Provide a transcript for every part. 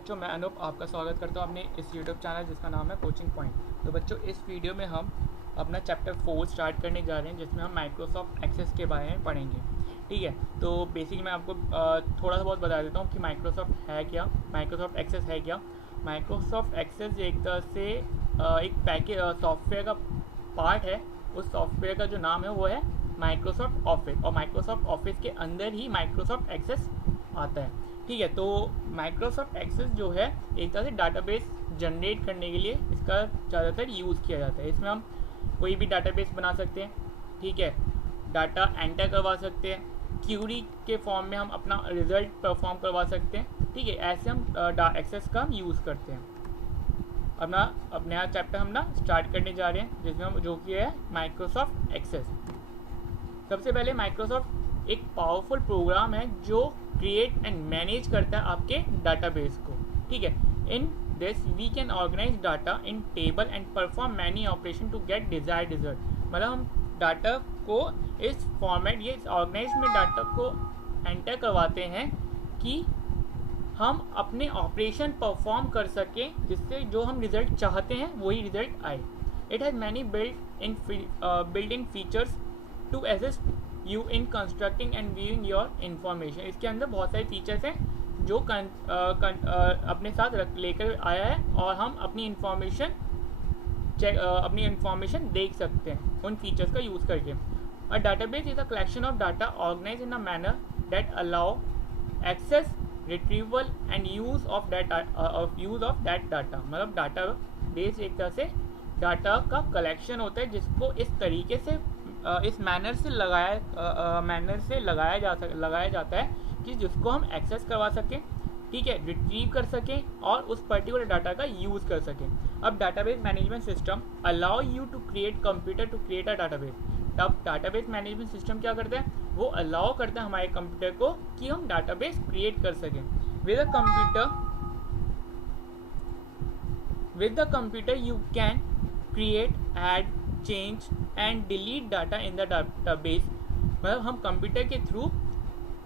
बच्चों, मैं अनूप आपका स्वागत करता हूँ अपने इस यूट्यूब चैनल जिसका नाम है कोचिंग पॉइंट। तो बच्चों, इस वीडियो में हम अपना चैप्टर 4 स्टार्ट करने जा रहे हैं जिसमें हम माइक्रोसॉफ्ट एक्सेस के बारे में पढ़ेंगे। ठीक है, तो बेसिकली मैं आपको थोड़ा सा बहुत बता देता हूँ कि माइक्रोसॉफ्ट है क्या, माइक्रोसॉफ्ट एक्सेस है क्या। माइक्रोसॉफ्ट एक्सेस एक तरह से एक पैकेज सॉफ्टवेयर का पार्ट है। उस सॉफ्टवेयर का जो नाम है वो है माइक्रोसॉफ्ट ऑफिस, और माइक्रोसॉफ्ट ऑफिस के अंदर ही माइक्रोसॉफ्ट एक्सेस आता है। ठीक है, तो माइक्रोसॉफ्ट एक्सेस जो है एक तरह से डाटाबेस जनरेट करने के लिए इसका ज़्यादातर यूज़ किया जाता है। इसमें हम कोई भी डाटाबेस बना सकते हैं, ठीक है, डाटा एंटर करवा सकते हैं, क्यूरी के फॉर्म में हम अपना रिजल्ट परफॉर्म करवा सकते हैं। ठीक है, ऐसे हम एक्सेस का हम यूज़ करते हैं। अब नया चैप्टर हम स्टार्ट करने जा रहे हैं जिसमें हम जो कि है माइक्रोसॉफ्ट एक्सेस। सबसे पहले माइक्रोसॉफ्ट एक पावरफुल प्रोग्राम है जो क्रिएट एंड मैनेज करता है आपके डाटाबेस को। ठीक है, in this we can organise data in table and perform many operation to get desired result. मतलब हम डाटा को इस फॉर्मेट, ये ऑर्गेनाइज में डाटा को एंटर करवाते हैं कि हम अपने ऑपरेशन परफॉर्म कर सकें जिससे जो हम रिजल्ट चाहते हैं वही रिजल्ट आए। It has many built in features to assist you in constructing and viewing your information. इसके अंदर बहुत सारे फीचर्स हैं जो अपने साथ लेकर आया है और हम अपनी इन्फॉर्मेशन देख सकते हैं उन फीचर्स का यूज़ करके। A database is a collection of data organise in a manner that allow access, retrieval and use of that data. मतलब डाटा बेस एक तरह से डाटा का कलेक्शन होता है जिसको इस तरीके से इस मैनर से लगाया जाता है कि जिसको हम एक्सेस करवा सकें, ठीक है, रिट्रीव कर सकें और उस पर्टिकुलर डाटा का यूज़ कर सकें। अब database management system allow you to create computer to create a database. तब डाटाबेस मैनेजमेंट सिस्टम क्या करता है, वो अलाउ करता है हमारे कंप्यूटर को कि हम डाटाबेस क्रिएट कर सकें। With the computer you can create, add, change and delete data in the database. मतलब हम कंप्यूटर के थ्रू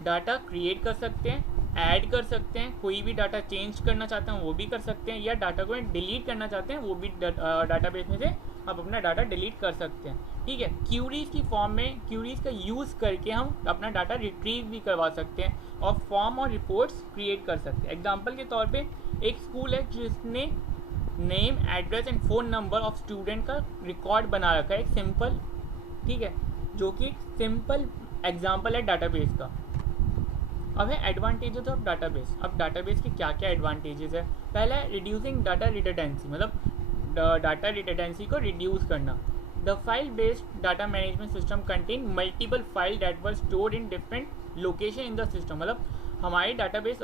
डाटा क्रिएट कर सकते हैं, ऐड कर सकते हैं, कोई भी डाटा चेंज करना चाहते हैं वो भी कर सकते हैं, या डाटा को डिलीट करना चाहते हैं वो भी डाटाबेस में से आप अपना डाटा डिलीट कर सकते हैं। ठीक है, क्यूरीज की फॉर्म में क्यूरीज का यूज़ करके हम अपना डाटा रिट्रीव भी करवा सकते हैं और फॉर्म और रिपोर्ट्स क्रिएट कर सकते हैं। एग्जाम्पल के तौर पे एक स्कूल है जिसने name, address and phone number of student का रिकॉर्ड बना रखा है, एक सिंपल, ठीक है, जो कि एक सिंपल एग्जाम्पल है डाटाबेस का। अब है एडवांटेजेस ऑफ डाटाबेस। अब डाटाबेस के क्या क्या एडवांटेजेस है। पहला है रिड्यूसिंग डाटा रिडंडेंसी, मतलब डाटा रिडंडेंसी को रिड्यूस करना। The file based data management system contain multiple file that were stored in different location in the system. मतलब हमारी डाटाबेस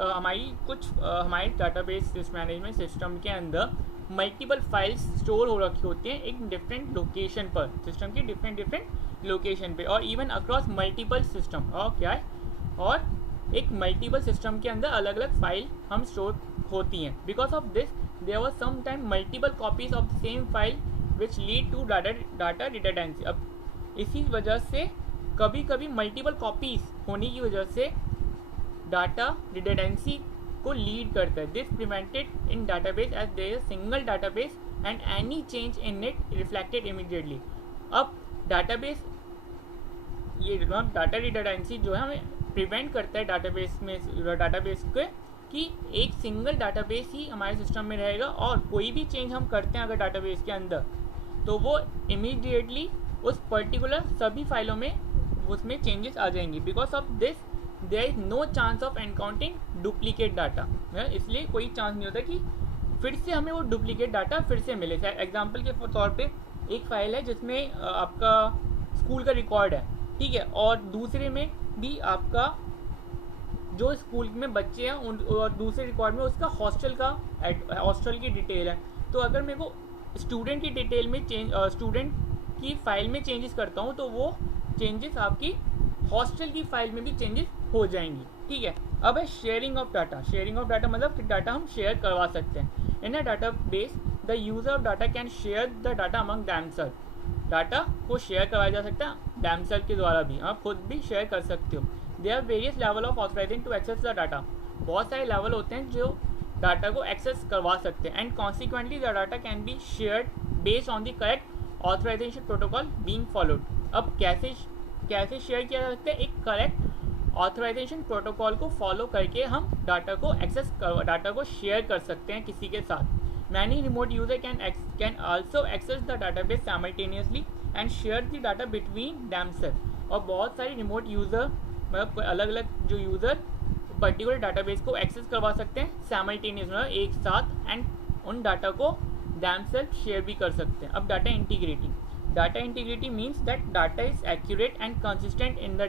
मैनेजमेंट सिस्टम के अंदर मल्टीपल फाइल्स स्टोर हो रखी होती हैं एक डिफरेंट लोकेशन पर, सिस्टम की डिफरेंट लोकेशन पे, और इवन अक्रॉस मल्टीपल सिस्टम। और क्या है, और एक मल्टीपल सिस्टम के अंदर अलग अलग फाइल हम स्टोर होती हैं। Because of this there was some time multiple copies of the same file which lead to data redundancy. अब इसी वजह से कभी कभी मल्टीपल कॉपीज होने की वजह से डाटा रिडंडेंसी को लीड करता है। This prevented in database as there is single database and any change in it reflected immediately. अब डाटाबेस, ये डाटा रिडंडेंसी जो है हमें प्रिवेंट करता है डाटाबेस के, कि एक सिंगल डाटाबेस ही हमारे सिस्टम में रहेगा और कोई भी चेंज हम करते हैं अगर डाटाबेस के अंदर तो वो इमीडिएटली उस पर्टिकुलर सभी फाइलों में उसमें चेंजेस आ जाएंगी। Because of this there is no chance of encountering duplicate data. इसलिए कोई चांस नहीं होता कि फिर से हमें वो डुप्लीकेट डाटा फिर से मिले। एग्जाम्पल के तौर पे एक फाइल है जिसमें आपका स्कूल का रिकॉर्ड है, ठीक है, और दूसरे में भी आपका जो स्कूल में बच्चे हैं और दूसरे रिकॉर्ड में उसका हॉस्टल की डिटेल है। तो अगर मेरे को स्टूडेंट की डिटेल में स्टूडेंट की फाइल में चेंजेस करता हूँ तो वो चेंजेस आपकी हॉस्टल की फाइल में भी चेंजेस हो जाएंगी। ठीक है, अब है sharing of data. Sharing of data मतलब कि डाटा हम शेयर करवा सकते हैं। In a database the user of data can share the data among themself. Data को शेयर करवाया जा सकता है देमसेल्फ के द्वारा भी, आप खुद भी शेयर कर सकते हो। There are various level of authorising to access the data. बहुत सारे लेवल होते हैं जो डाटा को एक्सेस करवा सकते हैं and consequently the data can be shared based on the correct authorisation protocol being followed. अब कैसे शेयर किया जा सकता है? एक करेक्ट ऑथराइजेशन प्रोटोकॉल को फॉलो करके हम डाटा को शेयर कर सकते हैं किसी के साथ। Many remote user can also access the database simultaneously and share the data between themselves. और बहुत सारे रिमोट यूज़र मतलब अलग अलग जो यूज़र पर्टिकुलर डाटाबेस को एक्सेस करवा सकते हैं साइमल्टेनियस मतलब एक साथ एंड उन डाटा को देमसेल्फ शेयर भी कर सकते हैं। अब data integrity means that data is accurate and consistent in the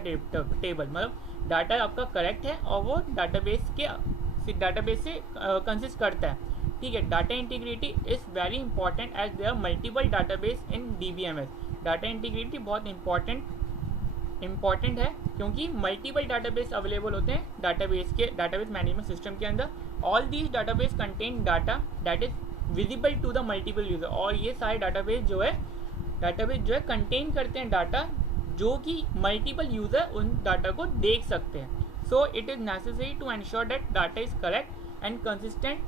table. मतलब डाटा आपका करेक्ट है और वो डाटाबेस से कंसिस्ट करता है। ठीक है, data integrity is very important as there multiple database in DBMS। Data integrity बहुत इंपॉर्टेंट है क्योंकि मल्टीपल डाटाबेस अवेलेबल होते हैं डाटाबेस मैनेजमेंट सिस्टम के अंदर। All these database contain data that is visible to the multiple user. और ये सारे डाटाबेस जो है कंटेन करते हैं डाटा जो कि मल्टीपल यूजर उन डाटा को देख सकते हैं। So it is necessary to ensure that data is correct and consistent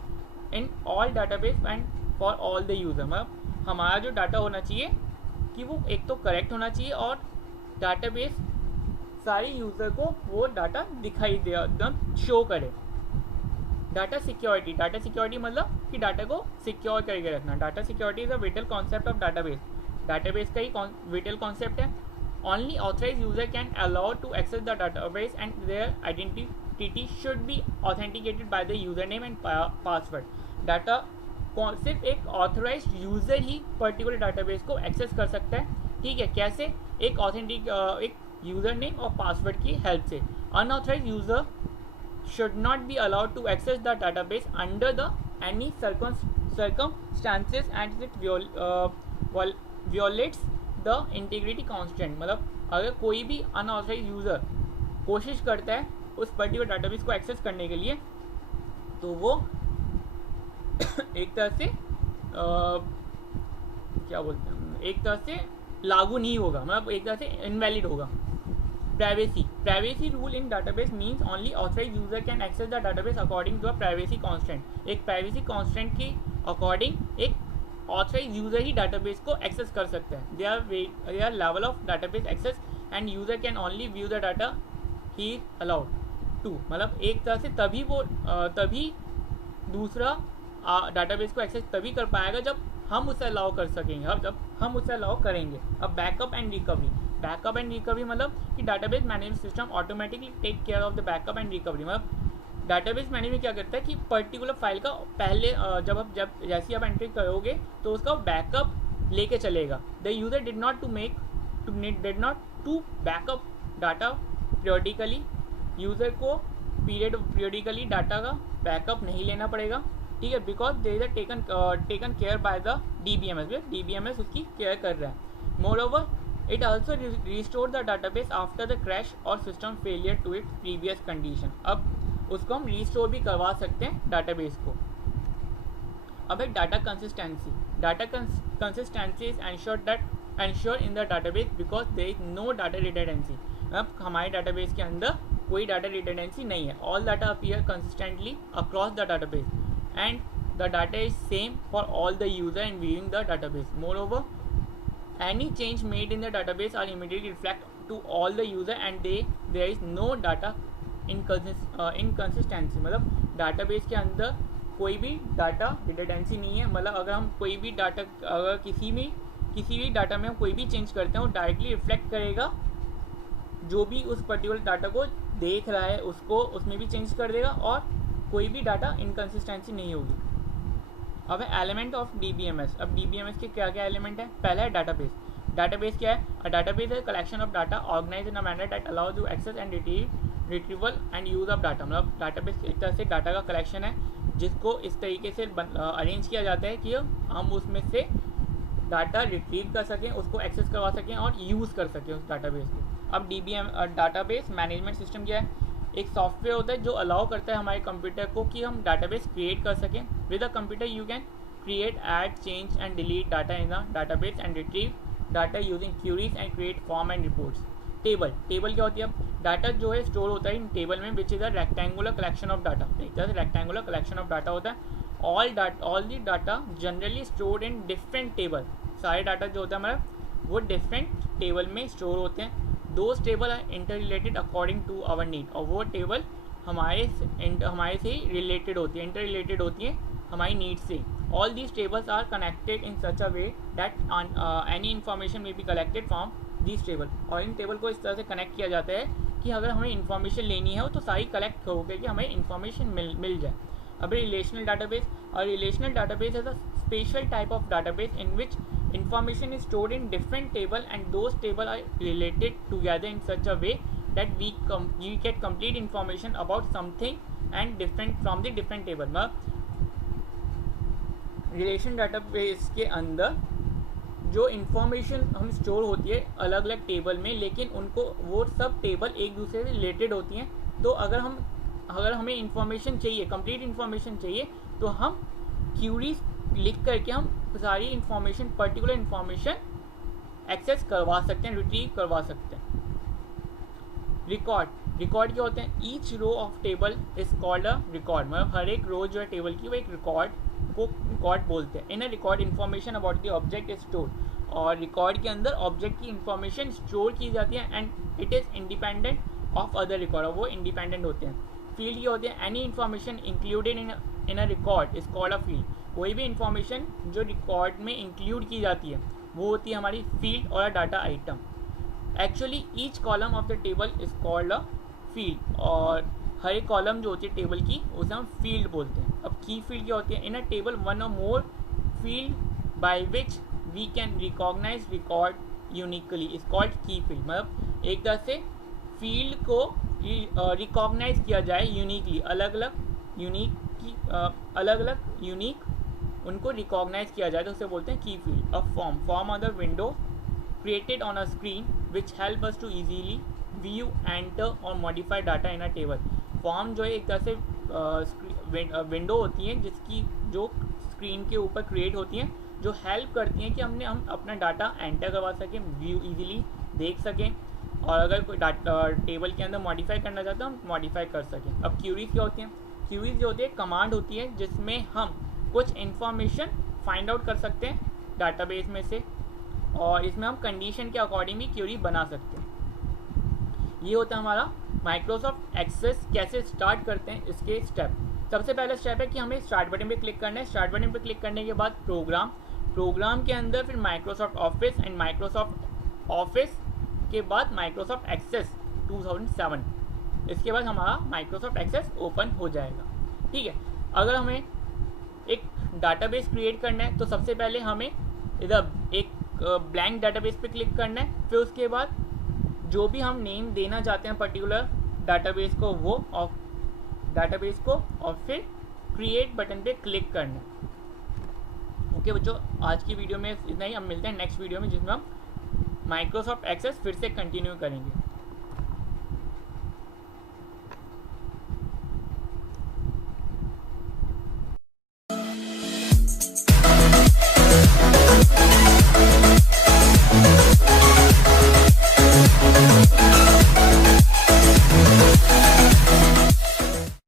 in all database and for all the user. मतलब हमारा जो डाटा होना चाहिए कि वो एक तो करेक्ट होना चाहिए और डाटाबेस सारे यूजर को वो डाटा दिखाई दे, एकदम शो करे। डाटा सिक्योरिटी मतलब कि डाटा को सिक्योर करके रखना। Data security is a vital concept of database का ही विटल कॉन्सेप्ट है। Only authorise user can allow to access the database and their identity should be authenticated by the user name and password. Data सिर्फ एक authorise user ही particular database को access कर सकता है। ठीक है, कैसे? एक यूजर नेम और पासवर्ड की हेल्प से। Unauthorise user should not be allowed to access the database under any circumstances and it violates the integrity constraint। मतलब अगर कोई भी अनऑथराइज यूज़र कोशिश करता है उस पर्टिकुलर डाटाबेस को एक्सेस करने के लिए तो वो एक तरह से क्या बोलते हैं, एक तरह से लागू नहीं होगा, मतलब एक तरह से इनवैलिड होगा। Privacy rule in database means only authorise user can access the database according to a privacy constant. एक प्राइवेसी कॉन्स्टेंट की अकॉर्डिंग एक ऑथराइज यूजर ही डाटाबेस को एक्सेस कर सकता है। They are level of database access and user can only view the data he allowed to. मतलब एक तरह से तभी दूसरा डाटाबेस को एक्सेस तभी कर पाएगा जब हम उसे अलाउ कर सकेंगे, जब हम उसे अलाउ करेंगे। अब बैकअप एंड रिकवरी मतलब कि database management system automatically take care of the backup and recovery. मतलब डाटाबेस मैनेजमेंट क्या करता है कि पर्टिकुलर फाइल का पहले जैसे आप एंट्री करोगे तो उसका बैकअप लेके चलेगा। The user did not to backup data periodically. User को पीरियडिकली डाटा का बैकअप नहीं लेना पड़ेगा। ठीक है, because they is taken care by the DBMS उसकी केयर कर रहा है। Moreover it also restore the database after the crash or system failure to its previous condition. अब उसको हम रिस्टोर भी करवा सकते हैं डाटाबेस को। अब है data consistency is ensure in the database because there is no data redundancy. मतलब हमारे डाटाबेस के अंदर कोई डाटा रिडंडेंसी नहीं है। All data appear consistently across the database and the data is same for all the user and viewing the database. Moreover, any change made in the database are immediately reflect to all the user and there is no data inconsistency। मतलब database के अंदर कोई भी data redundancy नहीं है। मतलब अगर हम कोई भी डाटा अगर किसी भी डाटा में हम कोई भी चेंज करते हैं वो डायरेक्टली रिफ्लेक्ट करेगा, जो भी उस पर्टिकुलर डाटा को देख रहा है उसको उसमें भी चेंज कर देगा और कोई भी डाटा इनकन्सिस्टेंसी नहीं होगी। अब है एलिमेंट ऑफ DBMS। अब DBMS के क्या क्या एलिमेंट है? पहला है डाटाबेस क्या है? अ डाटाबेस है collection of data organise in a manner that allows you access and retrieval and use of data. मतलब डाटाबेस एक तरह से डाटा का कलेक्शन है जिसको इस तरीके से अरेंज किया जाता है कि हम उसमें से डाटा रिट्रीव कर सकें, उसको एक्सेस करवा सकें और यूज़ कर सकें उस डाटाबेस को। अब डाटाबेस मैनेजमेंट सिस्टम क्या है? एक सॉफ्टवेयर होता है जो अलाउ करता है हमारे कंप्यूटर को कि हम डाटाबेस क्रिएट कर सकें। With a computer you can create, add, change and delete data in a database and retrieve data using queries and create form and reports. Table क्या होती है? अब डाटा जो है स्टोर होता है इन टेबल में, which is a rectangular collection of data. एक तरह से रेक्टेंगुलर कलेक्शन ऑफ डाटा होता है। All the data generally stored in different table. सारे डाटा जो होता है हमारा वो डिफरेंट टेबल में स्टोर होते हैं। Those table are inter related according to our need, और वो टेबल हमारे से रिलेटेड होती है, इंटर रिलेटेड होती है हमारी नीड से। All these tables are connected in such a way that any information may be collected from these table. और इन टेबल को इस तरह से कनेक्ट किया जाता है कि अगर हमें इन्फॉर्मेशन लेनी है तो सारी कलेक्ट हो गई कि हमें इन्फॉर्मेशन मिल जाए। अब रिलेशनल डाटाबेस, और relational database is a special type of database in which information is stored in different table and those table are related together in such a way that we get complete information about something and different from the different table। Relation database के अंदर जो information हम store होती है अलग अलग table में, लेकिन उनको वो सब टेबल एक दूसरे से रिलेटेड होती हैं। तो अगर हमें इन्फॉर्मेशन चाहिए, कंप्लीट इन्फॉर्मेशन चाहिए, तो हम क्यूरीज लिख करके हम सारी इन्फॉर्मेशन, पर्टिकुलर इन्फॉर्मेशन एक्सेस करवा सकते हैं, रिट्रीव करवा सकते हैं। रिकॉर्ड क्या होते हैं? Each row of table is called a record. मतलब हर एक रो जो है टेबल की वो एक रिकॉर्ड बोलते हैं। In a record information about the object is store, और रिकॉर्ड के अंदर ऑब्जेक्ट की इन्फॉर्मेशन स्टोर की जाती है and it is independent of other record, और वो इंडिपेंडेंट होते हैं। फील्ड ये होते हैं any information included in a record is called a field. कोई भी इंफॉर्मेशन जो रिकॉर्ड में इंक्लूड की जाती है वो होती है हमारी फील्ड और data item. Actually each column of the table is called a field, और हर एक कॉलम जो होती है टेबल की उसे हम फील्ड बोलते हैं। अब की फील्ड क्या होती है? इन a table one or more field by which we can recognize record uniquely is called key field. मतलब एक तरह से फील्ड को रिकॉग्नाइज किया जाए यूनिकली, अलग अलग यूनिक उनको रिकॉग्नाइज किया जाए तो उसे बोलते हैं key field. A form on the window created on a screen which help us to easily view, enter or modify data in a table. Form जो है एक तरह से विंडो होती है जो स्क्रीन के ऊपर क्रिएट होती हैं, जो हेल्प करती हैं कि हम अपना डाटा एंटर करवा सकें, व्यू इजीली देख सकें, और अगर कोई टेबल के अंदर मॉडिफाई करना चाहते हैं हम मॉडिफाई कर सकें। अब क्यूरीज क्या होती हैं? क्यूरीज जो होती है कमांड होती है जिसमें हम कुछ इन्फॉर्मेशन फाइंड आउट कर सकते हैं डाटाबेस में से, और इसमें हम कंडीशन के अकॉर्डिंग भी क्यूरी बना सकते हैं। ये होता है हमारा माइक्रोसॉफ्ट एक्सेस। कैसे स्टार्ट करते हैं इसके स्टेप। सबसे पहला स्टेप है कि हमें स्टार्ट बटन पे क्लिक करना है। स्टार्ट बटन पे क्लिक करने के बाद प्रोग्राम के अंदर फिर Microsoft office, and Microsoft office के बाद माइक्रोसॉफ्ट एक्सेस 2007। इसके बाद हमारा माइक्रोसॉफ्ट एक्सेस ओपन हो जाएगा। ठीक है, अगर हमें एक डाटाबेस क्रिएट करना है तो सबसे पहले हमें इधर एक ब्लैंक डाटाबेस पे क्लिक करना है। फिर उसके बाद जो भी हम नेम देना चाहते हैं पर्टिकुलर डाटाबेस को और फिर क्रिएट बटन पे क्लिक करना है। ओके बच्चों, आज की वीडियो में इतना ही। हम मिलते हैं नेक्स्ट वीडियो में जिसमें हम माइक्रोसॉफ्ट एक्सेस फिर से कंटिन्यू करेंगे।